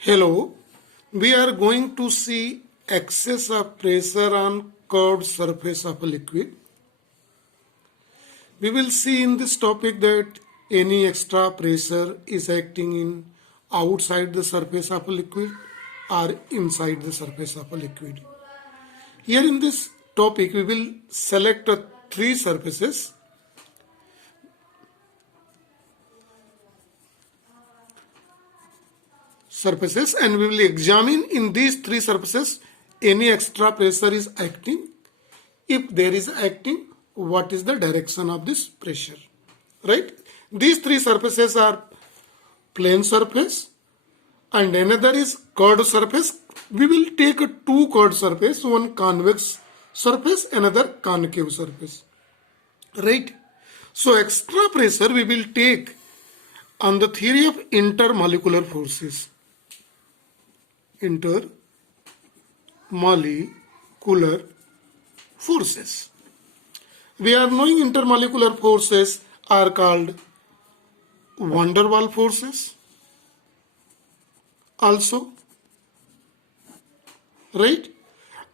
Hello, we are going to see excess of pressure on curved surface of a liquid. We will see in this topic that any extra pressure is acting in outside the surface of a liquid or inside the surface of a liquid. Here in this topic we will select three surfaces. And we will examine in these three surfaces any extra pressure is acting. If there is acting, what is the direction of this pressure, right? These three surfaces are plane surface and another is curved surface. We will take two curved surface, one convex surface, another concave surface, right? So extra pressure we will take on the theory of intermolecular forces. Intermolecular forces. We are knowing intermolecular forces are called van der Waals forces also, right?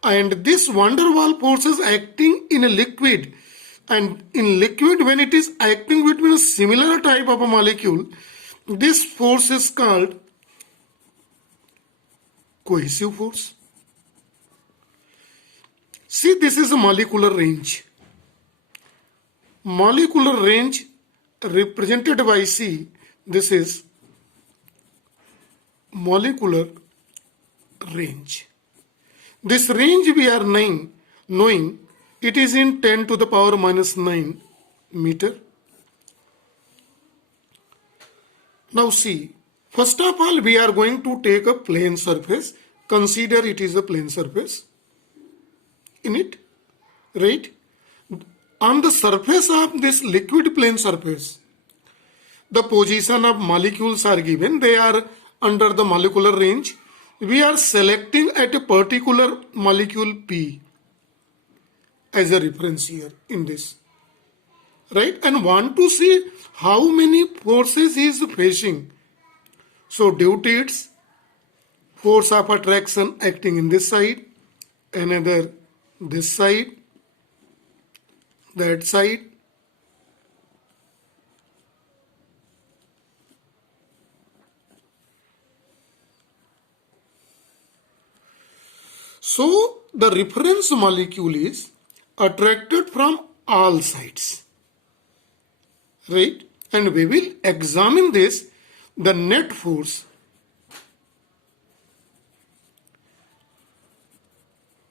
And this van der Waals forces acting in a liquid, and in liquid when it is acting between a similar type of a molecule, this force is called cohesive force. See, this is a molecular range. Molecular range represented by C. This is molecular range. This range we are knowing it is in 10 to the power minus 9 meter. Now see, first of all we are going to take a plane surface. Consider it is a plane surface in it, right? On the surface of this liquid plane surface, the position of molecules are given. They are under the molecular range. We are selecting at a particular molecule P as a reference here in this, right? And want to see how many forces he is facing. So due to its force of attraction acting in this side, another this side, that side, so the reference molecule is attracted from all sides, right? And we will examine this. The net force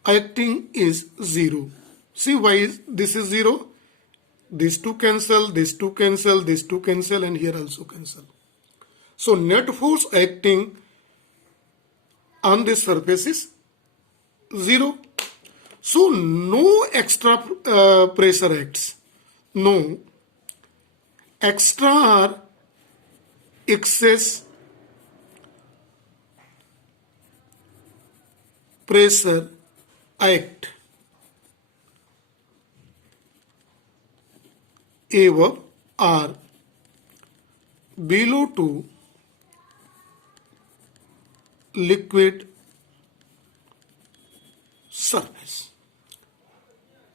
acting is 0. See why this is 0? These two cancel, these two cancel, these two cancel, and here also cancel. So net force acting on this surface is 0. So no extra pressure acts. No extra or excess pressure act above or below to liquid surface.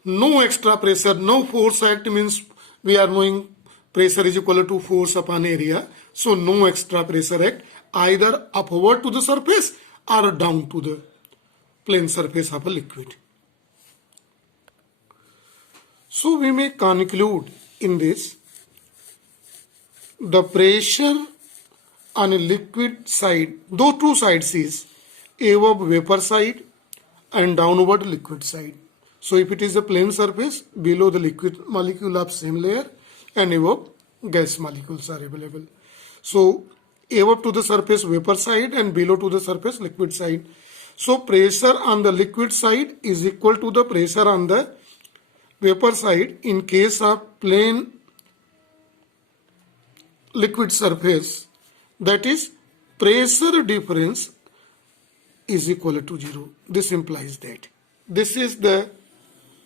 No extra pressure, no force act means we are knowing pressure is equal to force upon area. So no extra pressure act either upward to the surface or down to the plane surface of a liquid. So we may conclude in this, the pressure on a liquid side, though two sides is above vapor side and downward liquid side. So if it is a plane surface, below the liquid molecule of same layer and above gas molecules are available. So above to the surface vapor side and below to the surface liquid side. So pressure on the liquid side is equal to the pressure on the vapor side in case of plane liquid surface, that is pressure difference is equal to 0. This implies that. This is the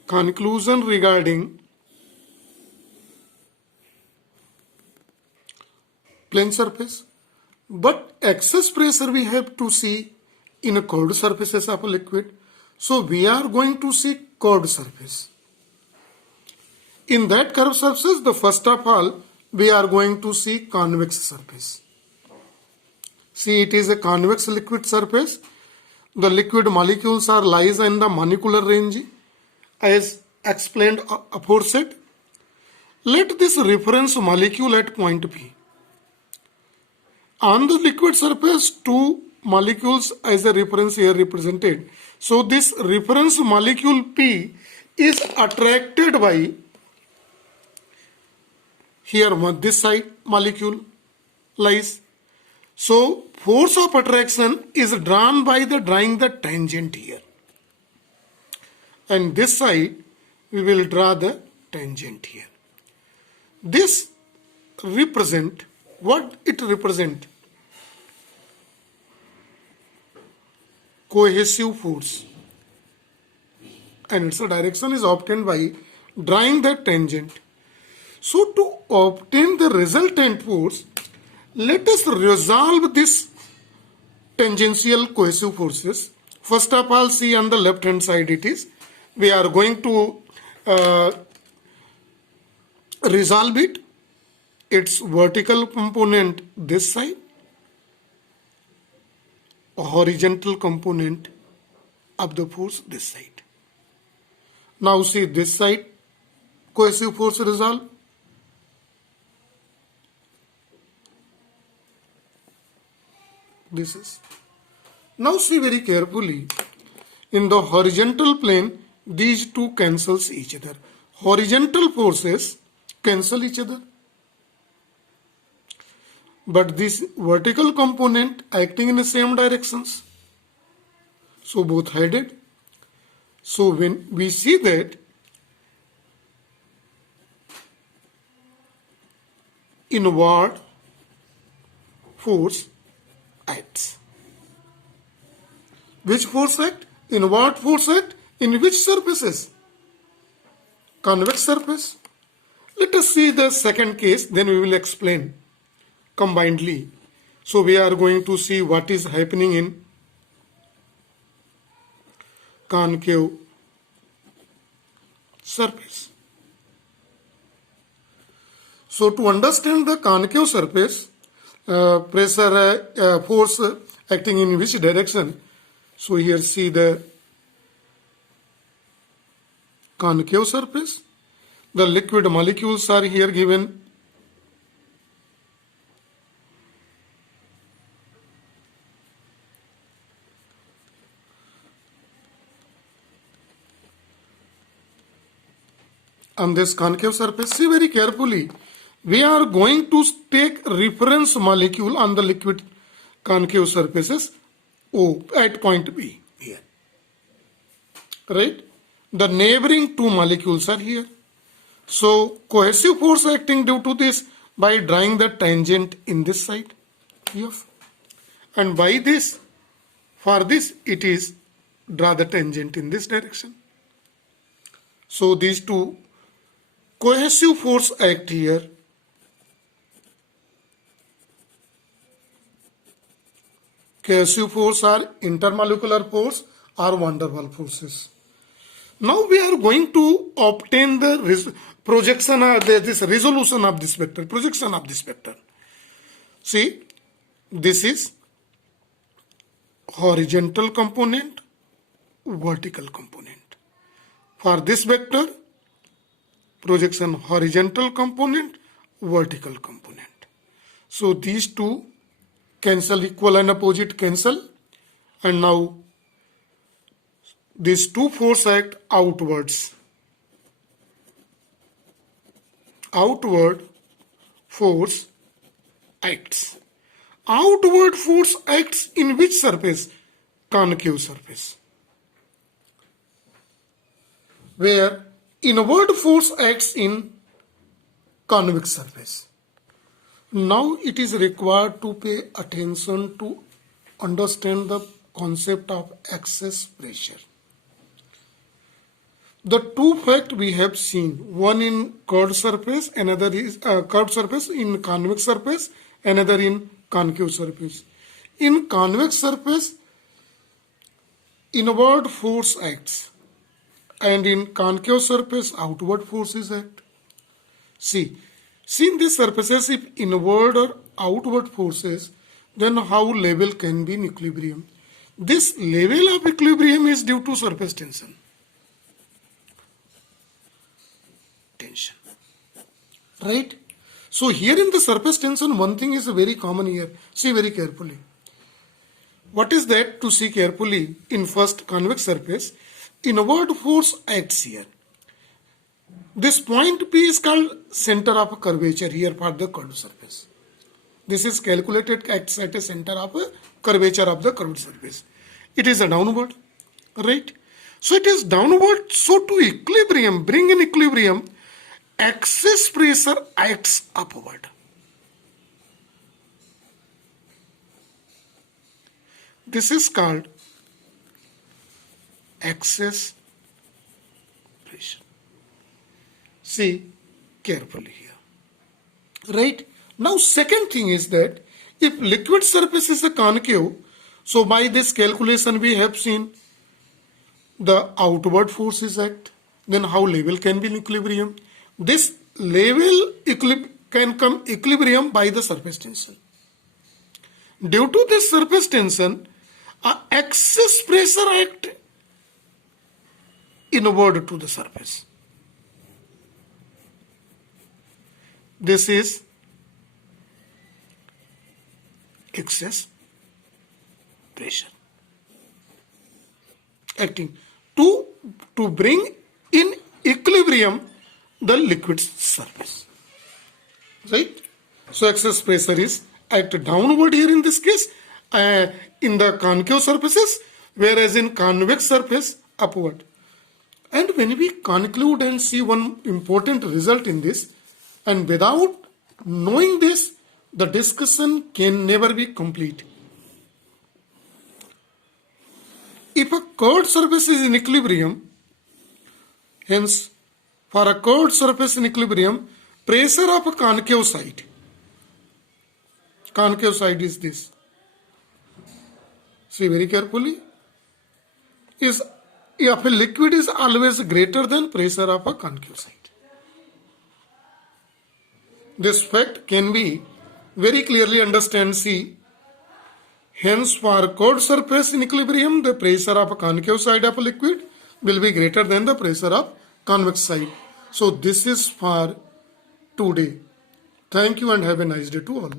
conclusion regarding plane surface. But excess pressure we have to see in a curved surfaces of a liquid. So we are going to see curved surface. In that curved surface, the first of all, we are going to see convex surface. See, it is a convex liquid surface. The liquid molecules are lies in the molecular range as explained aforesaid. Let this reference molecule at point P. On the liquid surface, two molecules as a reference here represented. So this reference molecule P is attracted by here this side molecule lies. So force of attraction is drawn by the drawing the tangent here. And this side we will draw the tangent here. This represent what it represent? Cohesive force. And its direction is obtained by drawing the tangent. So to obtain the resultant force, let us resolve this tangential cohesive forces. First of all, see on the left hand side it is. We are going to resolve it. Its vertical component this side, a horizontal component of the force this side. Now see this side, cohesive force resolve. This is. Now see very carefully. In the horizontal plane, these two cancels each other. Horizontal forces cancel each other. But this vertical component acting in the same directions. So both headed. So when we see that inward force acts. Which force act? Inward force act in which surfaces? Convex surface. Let us see the second case, then we will explain combinedly. So we are going to see what is happening in concave surface. So to understand the concave surface, pressure force acting in which direction, so here see the concave surface. The liquid molecules are here given. On this concave surface, see very carefully. We are going to take reference molecule on the liquid concave surfaces O at point B here. Right? The neighboring two molecules are here. So cohesive force acting due to this by drawing the tangent in this side. F. And by this, for this it is draw the tangent in this direction. So these two cohesive force act here. Cohesive force are intermolecular force or van der Waals forces. Now we are going to obtain the projection of this resolution of this vector, projection of this vector. See, this is horizontal component, vertical component. For this vector, projection horizontal component, vertical component. So these two cancel, equal and opposite cancel, and now these two force act outwards. Outward force acts. Outward force acts in which surface? Concave surface. Where inward force acts in convex surface. Now it is required to pay attention to understand the concept of excess pressure. The two facts we have seen, one in curved surface, another is curved surface in convex surface, another in concave surface. In convex surface, inward force acts, and in concave surface, outward forces act. See in these surfaces, if inward or outward forces, then how level can be in equilibrium? This level of equilibrium is due to surface tension. Right? So here in the surface tension, one thing is very common here. See very carefully. What is that? To see carefully, in first convex surface, inward force acts here. This point P is called center of curvature here for the curved surface. This is calculated acts at a center of a curvature of the curved surface. It is a downward, right? So it is downward. So to equilibrium, bring in equilibrium, excess pressure acts upward. This is called excess pressure. See carefully here. Right? Now second thing is that if liquid surface is a concave, so by this calculation we have seen the outward forces act. Then how level can be in equilibrium? This level can come equilibrium by the surface tension. Due to this surface tension, excess pressure act inward to the surface. This is excess pressure acting to bring in equilibrium the liquid surface. Right? So excess pressure is act downward here in this case in the concave surfaces, whereas in convex surface upward. And when we conclude and see one important result in this, and without knowing this, the discussion can never be complete. If a curved surface is in equilibrium, hence for a curved surface in equilibrium, pressure of a concave side is this. See very carefully. If a liquid is always greater than pressure of a concave side. This fact can be very clearly understood. See, hence for curved surface in equilibrium, the pressure of a concave side of a liquid will be greater than the pressure of convex side. So this is for today. Thank you and have a nice day to all.